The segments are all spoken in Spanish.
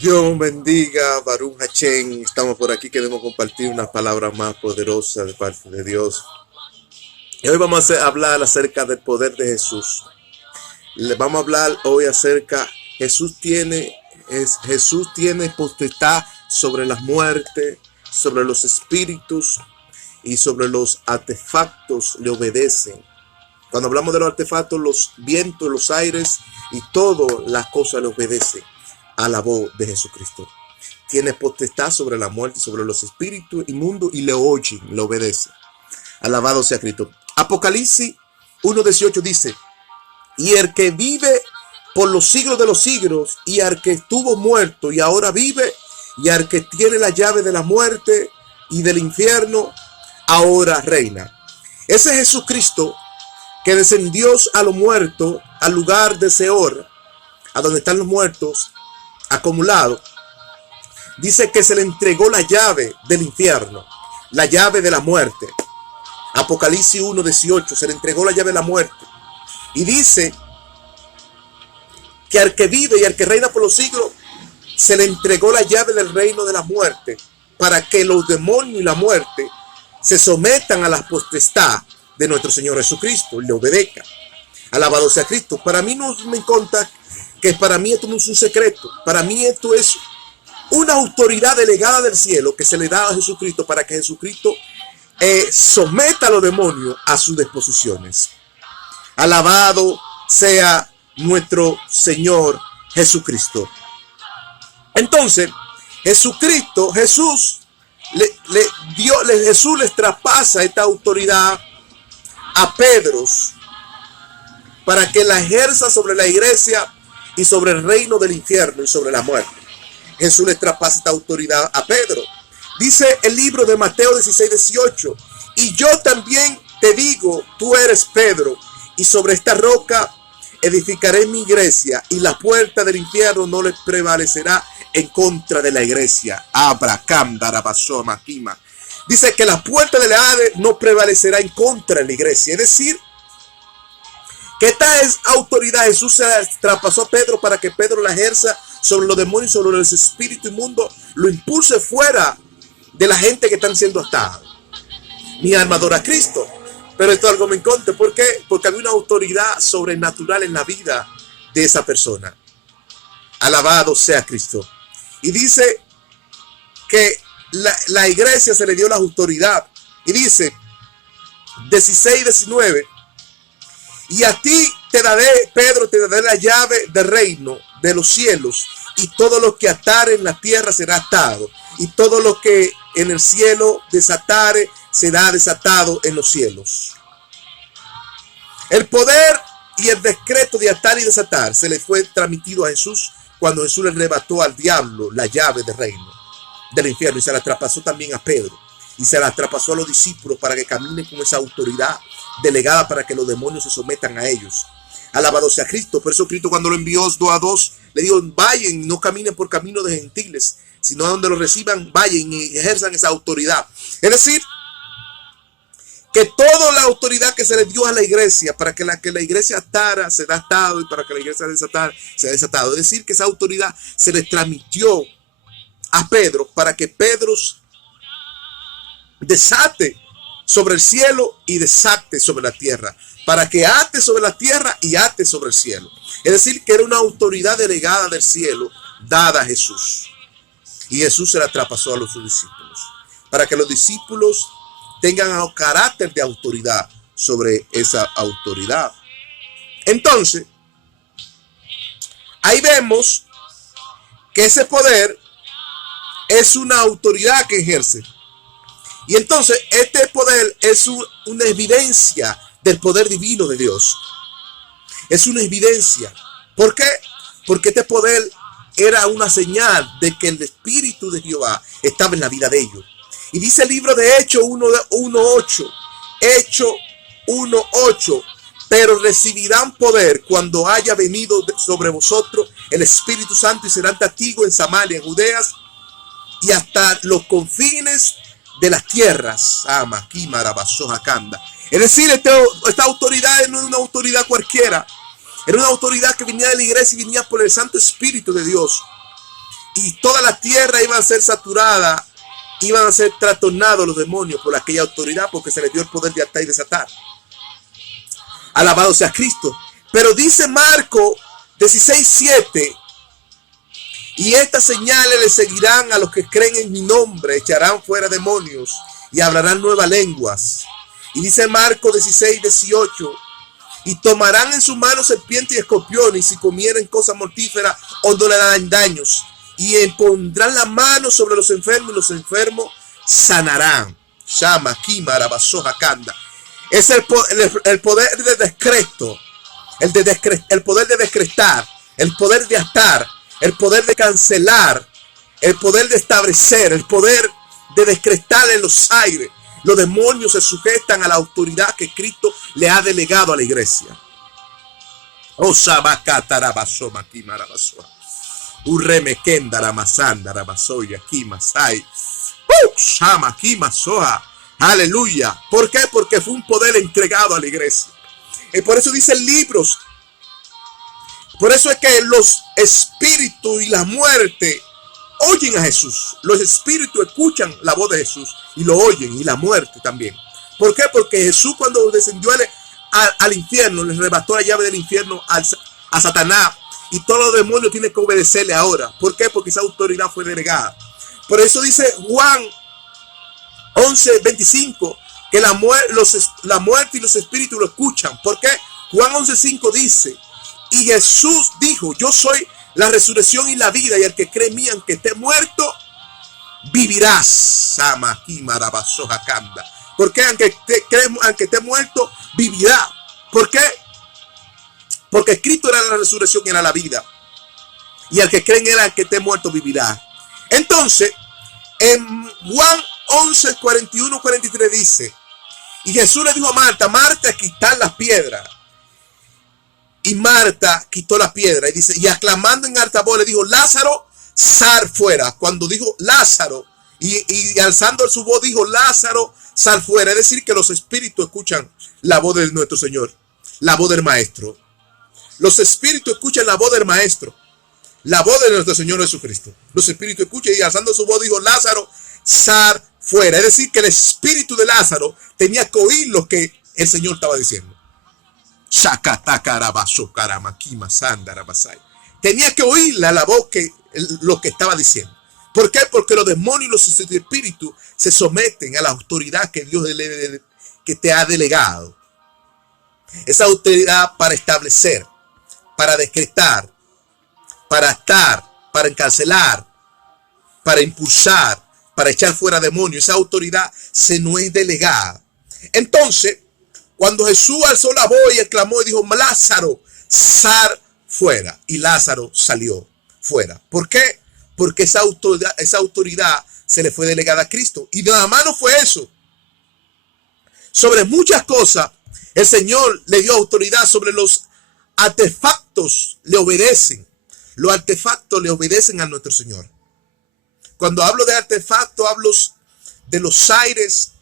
Dios bendiga, Baruch Hachén. Estamos por aquí, queremos compartir unas palabras más poderosas de parte de Dios. Y hoy vamos a hablar acerca del poder de Jesús. Le vamos a hablar hoy acerca, Jesús tiene potestad sobre las muertes, sobre los espíritus y sobre los artefactos le obedecen. Cuando hablamos de los artefactos, los vientos, los aires y todas las cosas le obedecen a la voz de Jesucristo. Tiene potestad sobre la muerte, sobre los espíritus inmundos y le oyen, le obedecen. Alabado sea Cristo. Apocalipsis 1:18 dice: y el que vive por los siglos de los siglos, y al que estuvo muerto y ahora vive, y al que tiene la llave de la muerte y del infierno, ahora reina. Ese Jesucristo que descendió a los muertos, al lugar de Seor, a donde están los muertos acumulados, dice que se le entregó la llave del infierno, la llave de la muerte. Apocalipsis 1:18, se le entregó la llave de la muerte. Y dice que al que vive y al que reina por los siglos, se le entregó la llave del reino de la muerte, para que los demonios y la muerte se sometan a la potestad de nuestro Señor Jesucristo, le obedezcan. Alabado sea Cristo. Para mí no me conta que para mí esto no es un secreto. Para mí esto es una autoridad delegada del cielo que se le da a Jesucristo para que Jesucristo someta a los demonios a sus disposiciones. Alabado sea nuestro Señor Jesucristo. Entonces, Jesús les traspasa esta autoridad a Pedro para que la ejerza sobre la iglesia y sobre el reino del infierno y sobre la muerte. Jesús les traspasa esta autoridad a Pedro. Dice el libro de Mateo 16:18: y yo también te digo, tú eres Pedro, y sobre esta roca edificaré mi iglesia, y la puerta del infierno no les prevalecerá en contra de la iglesia. Dice que la puerta del Hades no prevalecerá en contra de la iglesia. Es decir, que esta es autoridad Jesús se la traspasó a Pedro para que Pedro la ejerza sobre los demonios, sobre los espíritus inmundos, lo impulse fuera de la gente que están siendo atados. Mi alma adora a Cristo. Pero esto algo me encontré. ¿Por qué? Porque había una autoridad sobrenatural en la vida de esa persona. Alabado sea Cristo. Y dice que la iglesia se le dio la autoridad. Y dice 16:19: y a ti te daré, Pedro, te daré la llave del reino de los cielos, y todo lo que atare en la tierra será atado, y todo lo que en el cielo desatare será desatado en los cielos. El poder y el decreto de atar y desatar se le fue transmitido a Jesús cuando Jesús le arrebató al diablo la llave del reino del infierno, y se la traspasó también a Pedro, y se la traspasó a los discípulos para que caminen con esa autoridad delegada para que los demonios se sometan a ellos. Alabado sea Cristo. Por eso Cristo, cuando lo envió 2 a 2, le dijo: vayan, no caminen por camino de gentiles, sino a donde lo reciban, vayan y ejerzan esa autoridad. Es decir, que toda la autoridad que se le dio a la iglesia para que la iglesia atara, se da atado, y para que la iglesia desatara, se ha desatado. Es decir, que esa autoridad se le transmitió a Pedro para que Pedro desate sobre el cielo y desate sobre la tierra, para que ate sobre la tierra y ate sobre el cielo. Es decir, que era una autoridad delegada del cielo dada a Jesús, y Jesús se la traspasó a los discípulos para que los discípulos tengan el carácter de autoridad sobre esa autoridad. Entonces, ahí vemos que ese poder es una autoridad que ejerce. Y entonces este poder es una evidencia del poder divino de Dios. Es una evidencia. ¿Por qué? Porque este poder era una señal de que el Espíritu de Jehová estaba en la vida de ellos. Y dice el libro de Hechos 1:8. Hechos 1:8. Pero recibirán poder cuando haya venido sobre vosotros el Espíritu Santo, y serán testigos en Samaria, en Judeas y hasta los confines de las tierras. Es decir, esta autoridad no es una autoridad cualquiera. Era una autoridad que venía de la iglesia y venía por el Santo Espíritu de Dios. y toda la tierra iba a ser saturada, iban a ser trastornados los demonios por aquella autoridad, porque se les dio el poder de atar y desatar. Alabado sea Cristo. Pero dice Marcos 16:7, y estas señales le seguirán a los que creen en mi nombre, echarán fuera demonios y hablarán nuevas lenguas. Y dice Marcos 16:18, y tomarán en sus manos serpientes y escorpiones, y si comieren cosas mortíferas, o no le darán daños. Y pondrán la mano sobre los enfermos, y los enfermos sanarán. Shama, Kima, Arabasoja, Kanda. Es el poder de decreto, el poder de decretar, el poder de atar, el poder de cancelar, el poder de establecer, el poder de decretar en los aires. Los demonios se sujetan a la autoridad que Cristo le ha delegado a la iglesia. Oh, Shabakatarabaso, Kimarabaso. Urremekendara Masandara Basoya, Kimasai. Shama, Kimasoa. Aleluya. ¿Por qué? Porque fue un poder entregado a la iglesia. Y por eso dicen libros. Por eso es que los espíritus y la muerte oyen a Jesús. Los espíritus escuchan la voz de Jesús y lo oyen, y la muerte también. ¿Por qué? Porque Jesús, cuando descendió al infierno, le arrebató la llave del infierno a Satanás, y todos los demonios tienen que obedecerle ahora. ¿Por qué? Porque esa autoridad fue delegada. Por eso dice Juan 11:25 que la muerte y los espíritus lo escuchan. ¿Por qué? Juan 11:5 dice, y Jesús dijo, yo soy la resurrección y la vida, y el que cree en mí, aunque esté muerto, vivirás. Porque aunque esté muerto, vivirá. ¿Por qué? Porque Cristo era la resurrección y era la vida. Y el que cree en él, aunque esté muerto, vivirá. Entonces, en Juan 11:41-43 dice, y Jesús le dijo a Marta, Marta, quitar las piedras. Y Marta quitó la piedra, y dice, y aclamando en alta voz le dijo, Lázaro, sal fuera. Cuando dijo Lázaro, y alzando su voz dijo, Lázaro, sal fuera. Es decir, que los espíritus escuchan la voz de nuestro Señor, la voz del Maestro. Los espíritus escuchan la voz del Maestro, la voz de nuestro Señor Jesucristo. Los espíritus escuchan, y alzando su voz dijo, Lázaro, sal fuera. Es decir, que el espíritu de Lázaro tenía que oír lo que el Señor estaba diciendo. Tenía que oírla la voz, lo que estaba diciendo. ¿Por qué? Porque los demonios y los espíritus se someten a la autoridad que Dios que te ha delegado. Esa autoridad para establecer, para decretar, para atar, para encarcelar, para impulsar, para echar fuera demonios. Esa autoridad se nos es delegada. Entonces, cuando Jesús alzó la voz y exclamó y dijo, Lázaro, sal fuera. Y Lázaro salió fuera. ¿Por qué? Porque esa autoridad se le fue delegada a Cristo. Y nada más no fue eso. Sobre muchas cosas, el Señor le dio autoridad. Sobre los artefactos le obedecen. Los artefactos le obedecen a nuestro Señor. Cuando hablo de artefactos, hablo de los aires,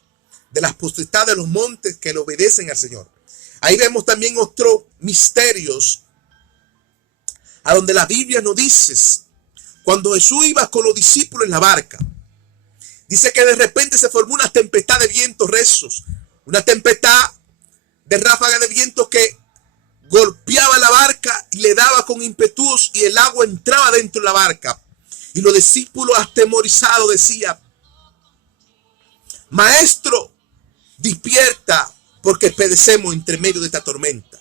de las potestades de los montes que le obedecen al Señor. Ahí vemos también otros misterios a donde la Biblia nos dice, cuando Jesús iba con los discípulos en la barca, dice que de repente se formó una tempestad de vientos recios, una tempestad de ráfaga de viento que golpeaba la barca y le daba con impetuos, y el agua entraba dentro de la barca. Y los discípulos atemorizados decían, Maestro, despierta, porque perecemos entre medio de esta tormenta.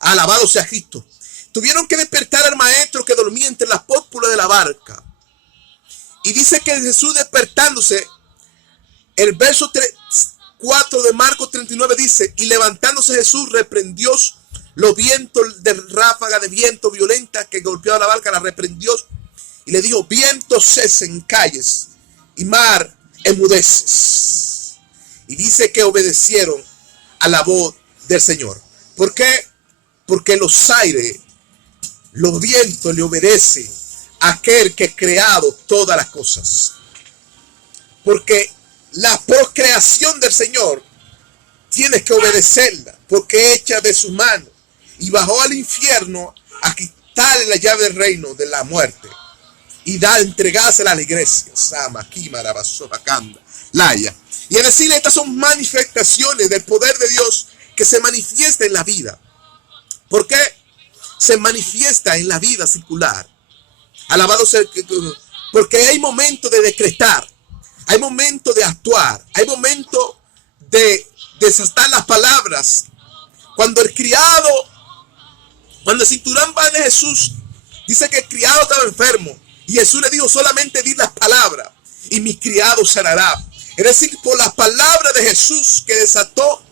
Alabado sea Cristo. Tuvieron que despertar al maestro que dormía entre las pópulas de la barca. Y dice que Jesús, despertándose, el verso 4 de Marcos 39 dice, y levantándose Jesús reprendió los vientos de ráfaga de viento violenta que golpeaba la barca, la reprendió y le dijo, vientos cesen, calles, y mar, enmudeces. Y dice que obedecieron a la voz del Señor. ¿Por qué? Porque los aires, los vientos le obedecen a aquel que ha creado todas las cosas. Porque la procreación del Señor tienes que obedecerla, porque hecha de su mano, y bajó al infierno darle la llave del reino de la muerte y entregársela a la iglesia. Y es decir, estas son manifestaciones del poder de Dios que se manifiesta en la vida. ¿Por qué? Se manifiesta en la vida circular. Alabado sea, porque hay momentos de decretar, hay momentos de actuar, hay momentos de desatar las palabras. Cuando el cinturón va de Jesús, dice que el criado estaba enfermo y Jesús le dijo: solamente di las palabras y mi criado sanará. Es decir, por las palabras de Jesús que desató,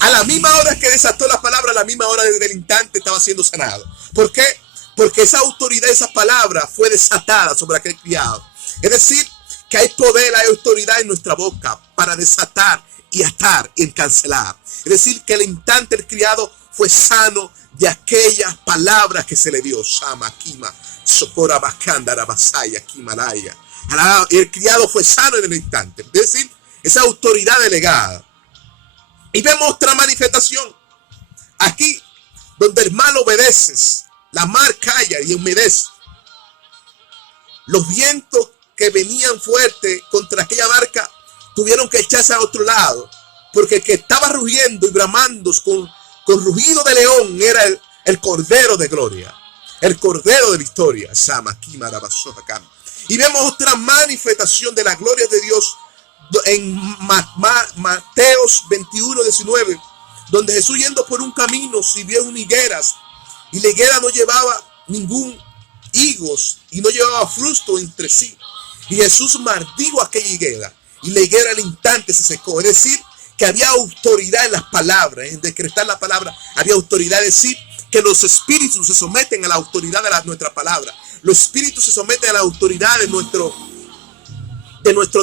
a la misma hora que desató las palabras, a la misma hora del instante estaba siendo sanado. ¿Por qué? Porque esa autoridad, esa palabra fue desatada sobre aquel criado. Es decir, que hay poder, hay autoridad en nuestra boca para desatar y atar y cancelar. Es decir, que al instante el criado fue sano de aquellas palabras que se le dio. Shama, Kima, Sokora, Bakandara, Basaya, Kimalaya. El criado fue sano en el instante. Es decir, esa autoridad delegada. Y vemos otra manifestación. Aquí, donde el mal obedeces, la mar calla y humedece. Los vientos que venían fuertes contra aquella barca tuvieron que echarse a otro lado, porque el que estaba rugiendo y bramando con rugido de león era el Cordero de Gloria, el Cordero de Victoria. Y vemos otra manifestación de la gloria de Dios en Mateos 21:19, donde Jesús, yendo por un camino, si vio unas higueras, y la higuera no llevaba ningún higos y no llevaba fruto entre sí, y Jesús maldijo aquella higuera y la higuera al instante se secó. Es decir, que había autoridad en las palabras, en decretar la palabra había autoridad. Es decir, que los espíritus se someten a la autoridad de nuestra palabra. Los espíritus se someten a la autoridad de nuestros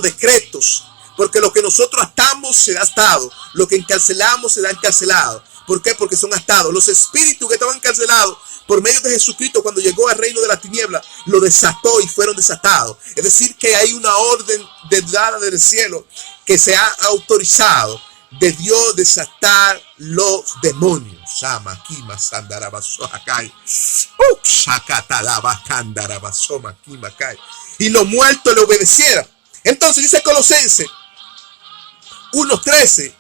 decretos, porque lo que nosotros atamos será atado, lo que encarcelamos será encarcelado. ¿Por qué? Porque son atados. Los espíritus que estaban encarcelados por medio de Jesucristo, cuando llegó al reino de la tiniebla, lo desató y fueron desatados. Es decir, que hay una orden dada del cielo que se ha autorizado de Dios desatar los demonios. Y los muertos le obedecieran. Entonces dice Colosenses 1:13,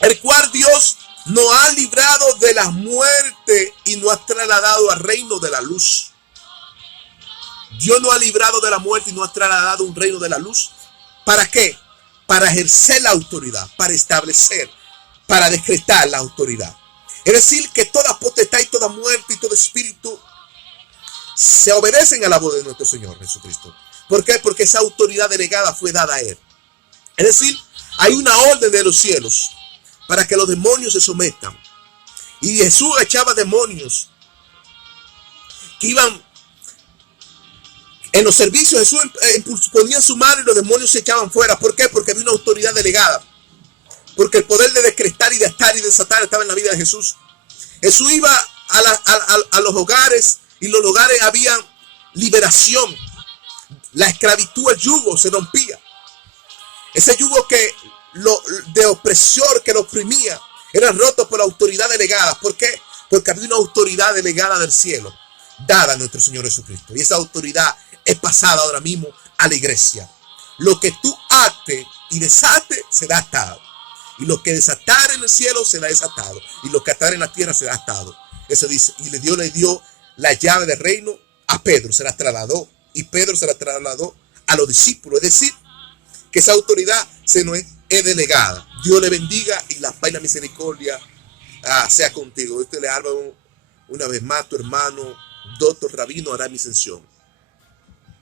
el cual Dios nos ha librado de la muerte y nos ha trasladado al reino de la luz. Dios nos ha librado de la muerte y nos ha trasladado a un reino de la luz. ¿Para qué? Para ejercer la autoridad, para establecer, para decretar la autoridad. Es decir, que toda potestad y toda muerte y todo espíritu se obedecen a la voz de nuestro Señor Jesucristo. ¿Por qué? Porque esa autoridad delegada fue dada a Él. Es decir, hay una orden de los cielos para que los demonios se sometan. Y Jesús echaba demonios que iban en los servicios. Jesús ponía su mano y los demonios se echaban fuera. ¿Por qué? Porque había una autoridad delegada. Porque el poder de decretar y de atar y desatar estaba en la vida de Jesús. Jesús iba a los hogares y los hogares había liberación. La esclavitud, el yugo se rompía. Ese yugo de opresión que lo oprimía era roto por la autoridad delegada. ¿Por qué? Porque había una autoridad delegada del cielo dada a nuestro Señor Jesucristo. Y esa autoridad es pasada ahora mismo a la iglesia. Lo que tú ates y desates será atado. Y lo que desatar en el cielo será desatado. Y lo que atar en la tierra será atado. Eso dice. Y Dios le dio la llave del reino a Pedro. Se la trasladó. Y Pedro se la trasladó a los discípulos. Es decir, que esa autoridad se nos es delegada. Dios le bendiga y la paz y la misericordia sea contigo. Este le habla una vez más tu hermano, Dr. Rabino Aram Ascensión.